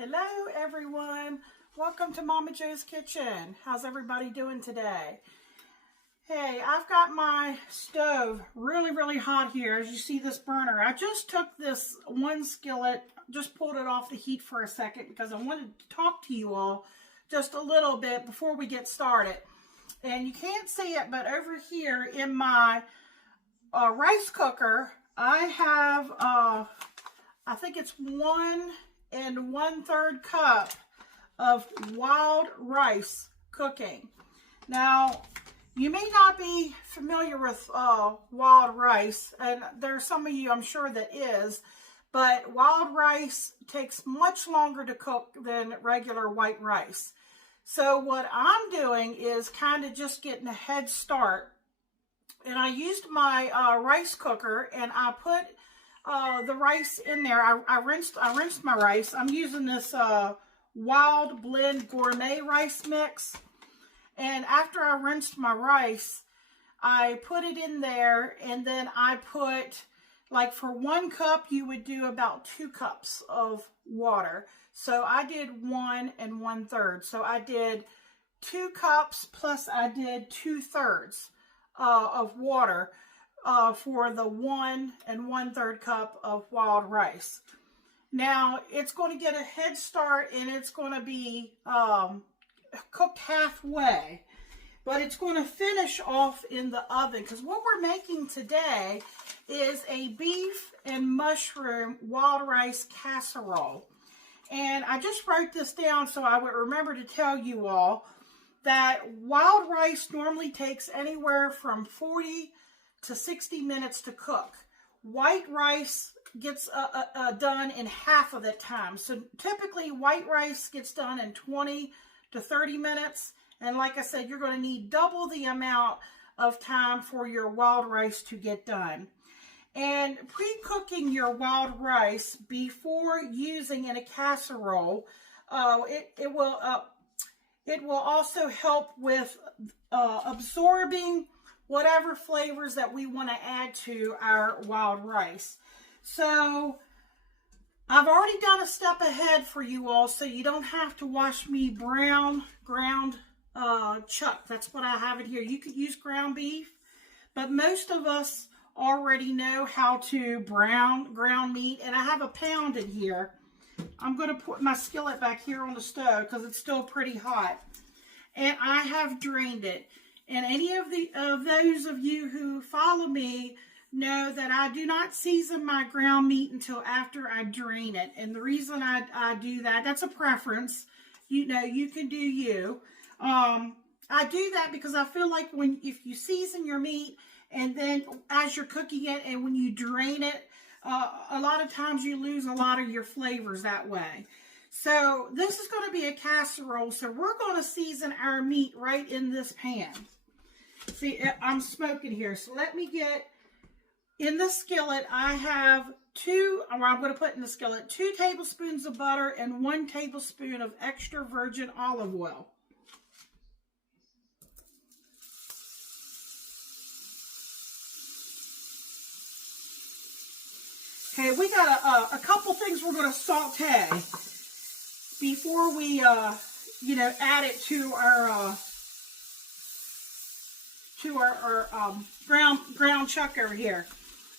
Hello everyone, welcome to Momma Jo's Kitchen. How's everybody doing today? Hey, I've got my stove really hot here. As you see this burner, I just took this one skillet, just pulled it off the heat for a second because I wanted to talk to you all just a little bit before we get started. And you can't see it, but over here in my rice cooker, I have, I think it's 1 1/3 cup of wild rice cooking. Now, you may not be familiar with wild rice, and there's some of you I'm sure that is, but wild rice takes much longer to cook than regular white rice. So what I'm doing is kind of just getting a head start. And I used my rice cooker, and I put the rice in there. I rinsed my rice. I'm using this Wild Blend Gourmet rice mix. And after I rinsed my rice, I put it in there, and then I put, like, for 1 cup, you would do about 2 cups of water. So I did 1 1/3. So I did 2 cups plus I did 2/3 of water for the 1 1/3 cup of wild rice. Now, it's going to get a head start, and it's going to be cooked halfway, but it's going to finish off in the oven, because what we're making today is a beef and mushroom wild rice casserole. And I just wrote this down so I would remember to tell you all that wild rice normally takes anywhere from 40 to 60 minutes to cook. White rice gets done in half of the time. So typically white rice gets done in 20 to 30 minutes. And like I said, you're going to need double the amount of time for your wild rice to get done. And pre-cooking your wild rice before using in a casserole, it will also help with absorbing whatever flavors that we want to add to our wild rice. So I've already done a step ahead for you all, so you don't have to wash me brown ground chuck. That's what I have in here. You could use ground beef, but most of us already know how to brown ground meat, and I have a pound in here. I'm going to put my skillet back here on the stove because it's still pretty hot, and I have drained it. And any of those of you who follow me know that I do not season my ground meat until after I drain it. And the reason I do that, that's a preference. You know, you can do you. I do that because I feel like if you season your meat and then as you're cooking it and when you drain it, a lot of times you lose a lot of your flavors that way. So this is going to be a casserole, so we're going to season our meat right in this pan. See, I'm smoking here, so let me get in the skillet. I have I'm going to put in the skillet 2 tablespoons of butter and 1 tablespoon of extra virgin olive oil. Okay, we got a couple things we're going to saute before we, add it to our ground chuck over here.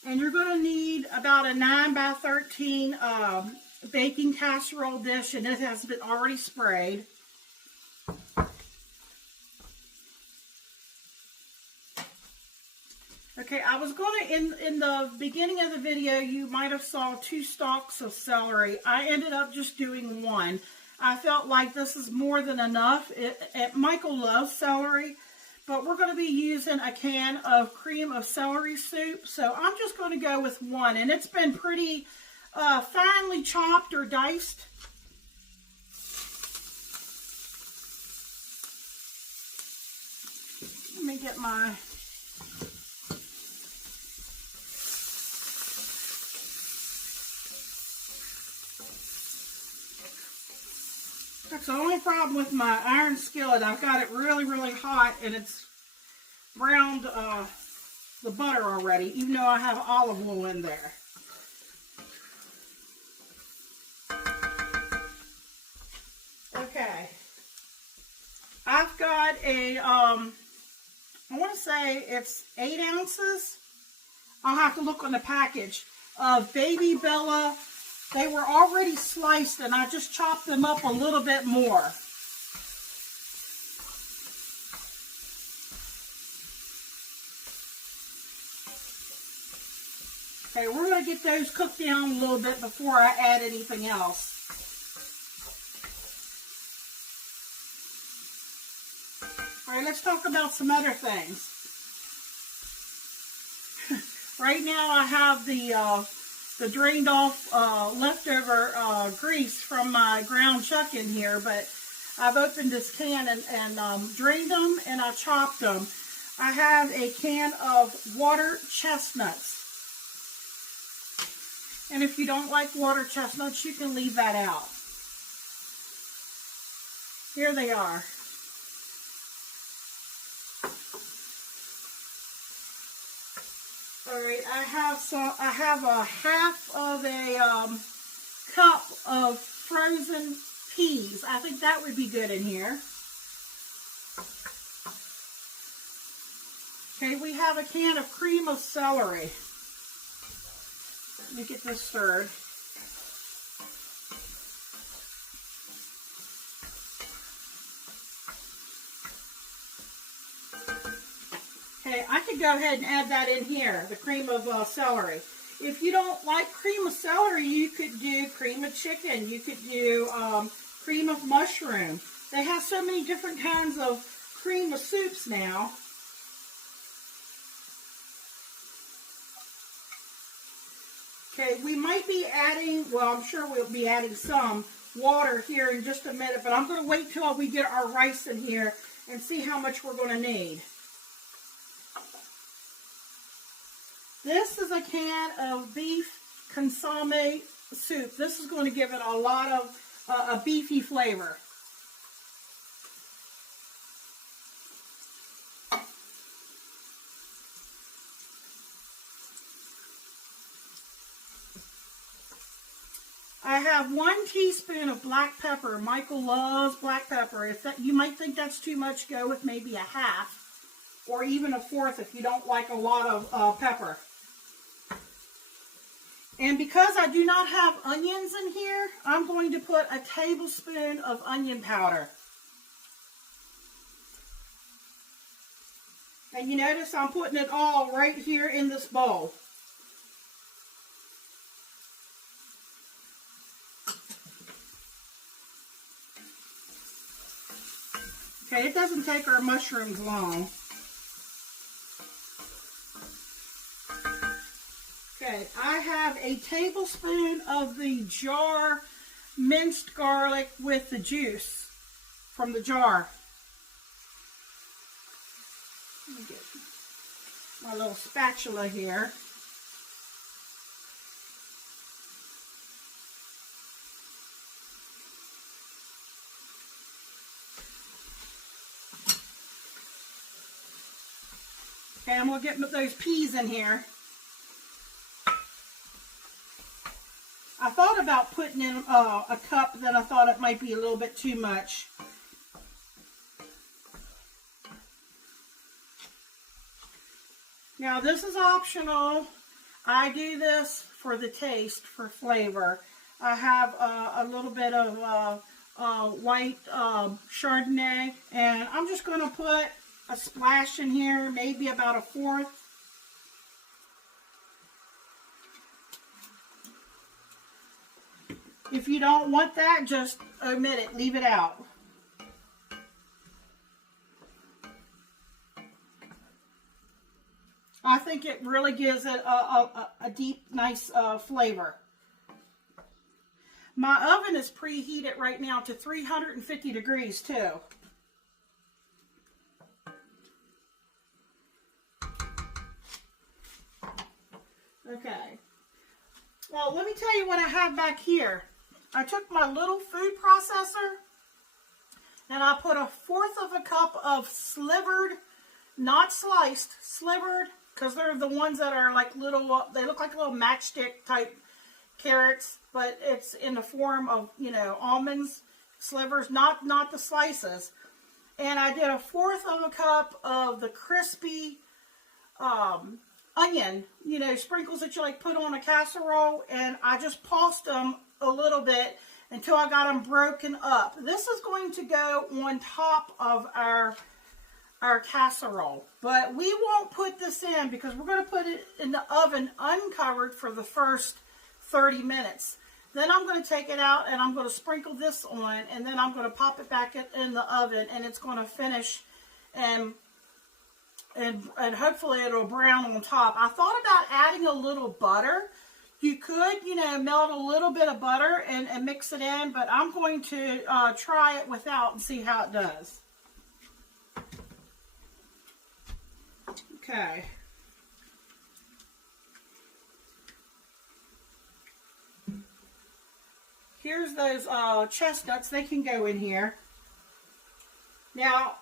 And you're going to need about a 9 by 13 baking casserole dish, and it has been already sprayed. Okay, I was going to, in the beginning of the video, you might have saw 2 stalks of celery. I ended up just doing 1. I felt like this is more than enough. Michael loves celery, but we're going to be using a can of cream of celery soup. So I'm just going to go with 1, and it's been pretty finely chopped or diced. Let me get my... That's the only problem with my iron skillet. I've got it really hot, and it's browned the butter already, even though I have olive oil in there. Okay. I've got a, I want to say it's 8 ounces. I'll have to look on the package of Baby Bella. They were already sliced and I just chopped them up a little bit more. Okay, we're going to get those cooked down a little bit before I add anything else. All right, let's talk about some other things. Right now I have the drained off leftover grease from my ground chuck in here, but I've opened this can and drained them and I chopped them. I have a can of water chestnuts. And if you don't like water chestnuts, you can leave that out. Here they are. All right, I have a half of a cup of frozen peas. I think that would be good in here. Okay, we have a can of cream of celery. Let me get this stirred. Okay, I could go ahead and add that in here, the cream of celery. If you don't like cream of celery, you could do cream of chicken. You could do cream of mushroom. They have so many different kinds of cream of soups now. Okay, we might be adding, well, I'm sure we'll be adding some water here in just a minute, but I'm going to wait till we get our rice in here and see how much we're going to need. This is a can of beef consomme soup. This is going to give it a lot of a beefy flavor. I have 1 teaspoon of black pepper. Michael loves black pepper. If that, you might think that's too much, go with maybe a half or even a 1/4 if you don't like a lot of pepper. And because I do not have onions in here, I'm going to put a tablespoon of onion powder. And you notice I'm putting it all right here in this bowl. Okay, it doesn't take our mushrooms long. Okay, I have a tablespoon of the jar minced garlic with the juice from the jar. Let me get my little spatula here. Okay, I'm going to get those peas in here. I thought about putting in a cup, then I thought it might be a little bit too much. Now this is optional. I do this for the taste, for flavor. I have a little bit of white Chardonnay, and I'm just going to put a splash in here, maybe about a 1/4. If you don't want that, just omit it, leave it out. I think it really gives it a deep, nice flavor. My oven is preheated right now to 350 degrees too. Okay. Well, let me tell you what I have back here. I took my little food processor and I put 1/4 cup of slivered, not sliced, slivered, because they're the ones that are like little, they look like little matchstick type carrots, but it's in the form of, you know, almonds. slivers, not the slices. And I did 1/4 of a cup of the crispy onion, you know, sprinkles that you like put on a casserole, and I just pulsed them a little bit until I got them broken up. This is going to go on top of our casserole, but we won't put this in because we're going to put it in the oven uncovered for the first 30 minutes. Then I'm going to take it out and I'm going to sprinkle this on, and then I'm going to pop it back in the oven, and it's going to finish and hopefully it'll brown on top. I thought about adding a little butter. You could, you know, melt a little bit of butter and mix it in, but I'm going to try it without and see how it does. Okay. Here's those chestnuts. They can go in here. Now,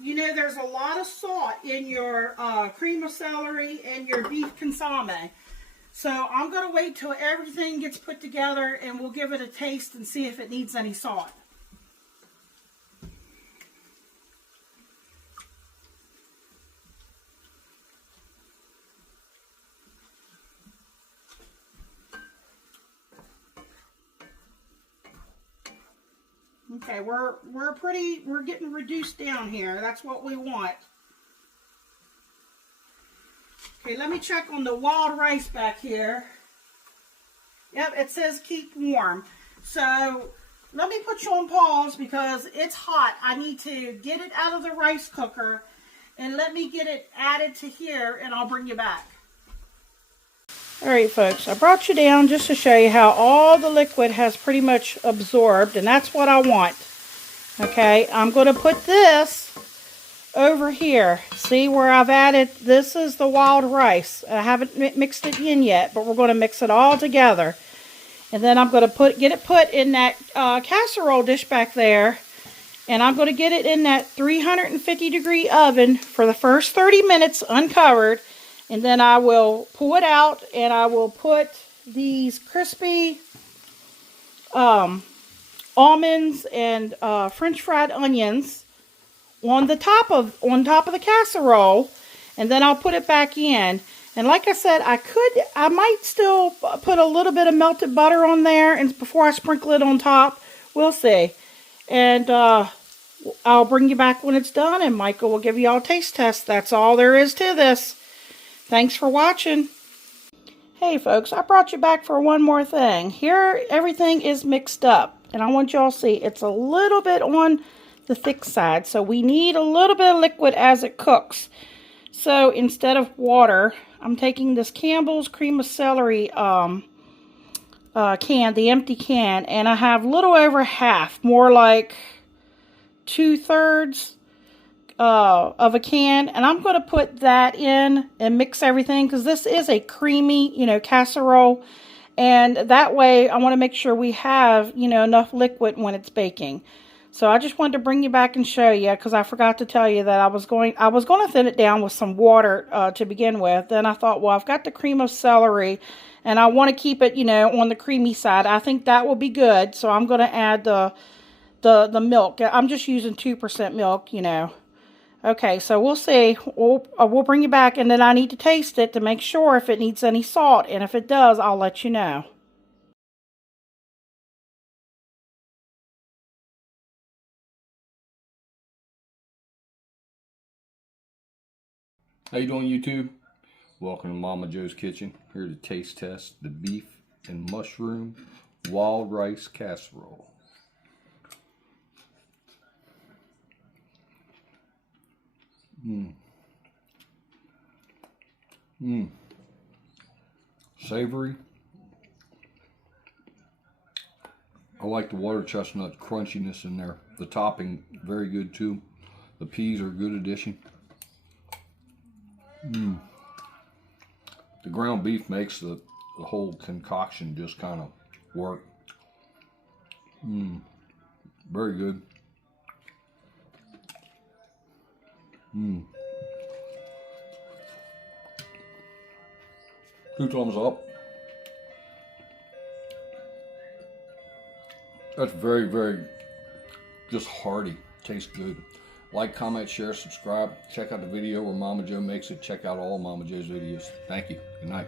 you know, there's a lot of salt in your cream of celery and your beef consomme. So I'm going to wait till everything gets put together and we'll give it a taste and see if it needs any salt. Okay, we're getting reduced down here. That's what we want. Okay, let me check on the wild rice back here. Yep, it says keep warm. So let me put you on pause because it's hot. I need to get it out of the rice cooker and let me get it added to here, and I'll bring you back. Alright folks, I brought you down just to show you how all the liquid has pretty much absorbed, and that's what I want. Okay, I'm going to put this over here. See where I've added, this is the wild rice. I haven't mixed it in yet, but we're going to mix it all together. And then I'm going to get it put in that casserole dish back there, and I'm going to get it in that 350-degree oven for the first 30 minutes uncovered. And then I will pull it out and I will put these crispy almonds and French fried onions on top of the casserole, and then I'll put it back in. And like I said, I might still put a little bit of melted butter on there and before I sprinkle it on top. We'll see. And I'll bring you back when it's done, and Michael will give you all a taste test. That's all there is to this. Thanks for watching. Hey folks, I brought you back for one more thing. Here everything is mixed up, and I want y'all to see it's a little bit on the thick side, so we need a little bit of liquid as it cooks. So instead of water, I'm taking this Campbell's cream of celery can, the empty can, and I have a little over half, more like 2/3 of a can, and I'm going to put that in and mix everything because this is a creamy, you know, casserole, and that way I want to make sure we have, you know, enough liquid when it's baking. So I just wanted to bring you back and show you, because I forgot to tell you that I was going to thin it down with some water to begin with. Then I thought, well, I've got the cream of celery and I want to keep it, you know, on the creamy side. I think that will be good, so I'm going to add the milk. I'm just using 2% milk, you know. Okay, so we'll see. We'll bring you back, and then I need to taste it to make sure if it needs any salt, and if it does, I'll let you know. How you doing, YouTube? Welcome to Momma Jo's Kitchen. Here to taste test the beef and mushroom wild rice casserole. Savory. I like the water chestnut crunchiness in there. The topping, very good too. The peas are a good addition. The ground beef makes the whole concoction just kind of work. Very good. 2 thumbs up. That's very, very just hearty. Tastes good. Like, comment, share, subscribe. Check out the video where Momma Jo makes it. Check out all Momma Jo's videos. Thank you. Good night.